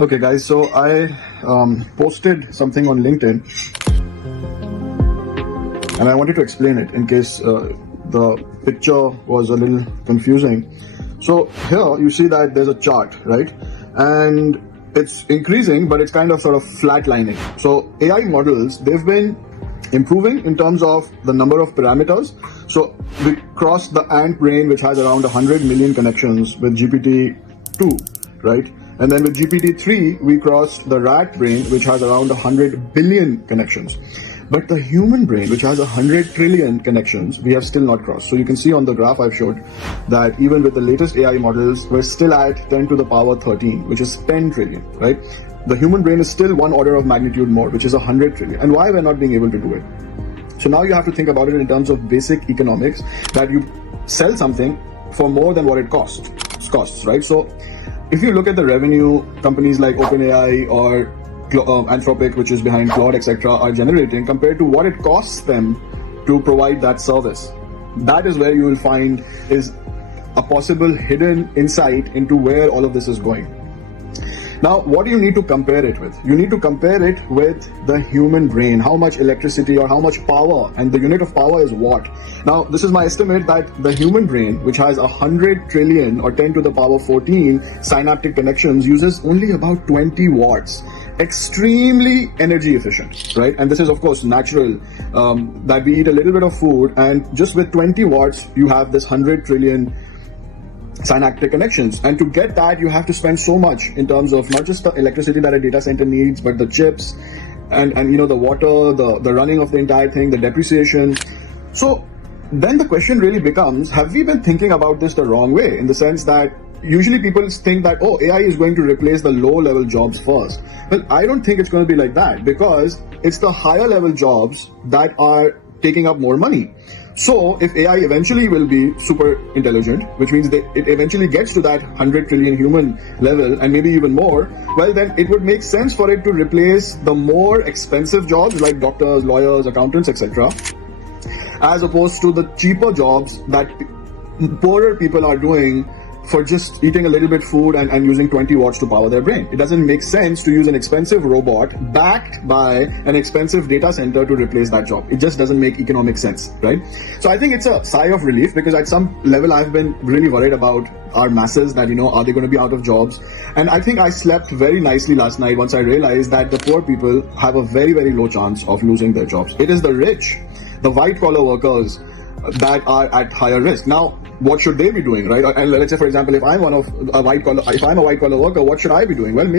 Okay, guys, so I posted something on LinkedIn and I wanted to explain it in case the picture was a little confusing. So here you see that there's a chart, right? And it's increasing, but it's kind of sort of flatlining. So AI models, they've been improving in terms of the number of parameters. So we crossed the ant brain, which has around 100 million connections with GPT-2, right? And then with GPT-3, we crossed the rat brain, which has around 100 billion connections. But the human brain, which has 100 trillion connections, we have still not crossed. So you can see on the graph I've showed that even with the latest AI models, we're still at 10 to the power 13, which is 10 trillion, right? The human brain is still one order of magnitude more, which is 100 trillion. And why we're not being able to do it? So now you have to think about it in terms of basic economics, that you sell something for more than what it costs, right? So if you look at the revenue companies like OpenAI or Anthropic, which is behind Claude, etc., are generating compared to what it costs them to provide that service, that is where you will find is a possible hidden insight into where all of this is going. Now, what do you need to compare it with? You need to compare it with the human brain, how much electricity or how much power, and the unit of power is watt. Now, this is my estimate that the human brain, which has 100 trillion or 10 to the power 14 synaptic connections, uses only about 20 watts. Extremely energy efficient, right? And this is of course natural, that we eat a little bit of food and just with 20 watts, you have this 100 trillion synaptic connections. And to get that, you have to spend so much in terms of not just the electricity that a data center needs, but the chips and you know, the water, the running of the entire thing, the depreciation. So then the question really becomes, have we been thinking about this the wrong way? In the sense that usually people think that, oh, AI is going to replace the low level jobs first. Well, I don't think it's going to be like that, because it's the higher level jobs that are taking up more money. So if AI eventually will be super intelligent, which means that it eventually gets to that 100 trillion human level and maybe even more, well, then it would make sense for it to replace the more expensive jobs like doctors, lawyers, accountants, etc., as opposed to the cheaper jobs that poorer people are doing for just eating a little bit food and using 20 watts to power their brain. It doesn't make sense to use an expensive robot backed by an expensive data center to replace that job. It just doesn't make economic sense, right? So I think it's a sigh of relief, because at some level I've been really worried about our masses, that, you know, are they going to be out of jobs? And I think I slept very nicely last night once I realized that the poor people have a very, very low chance of losing their jobs. It is the rich, the white collar workers that are at higher risk. Now, what should they be doing, right? And let's say, for example, if I'm a white collar worker, what should I be doing? Well, maybe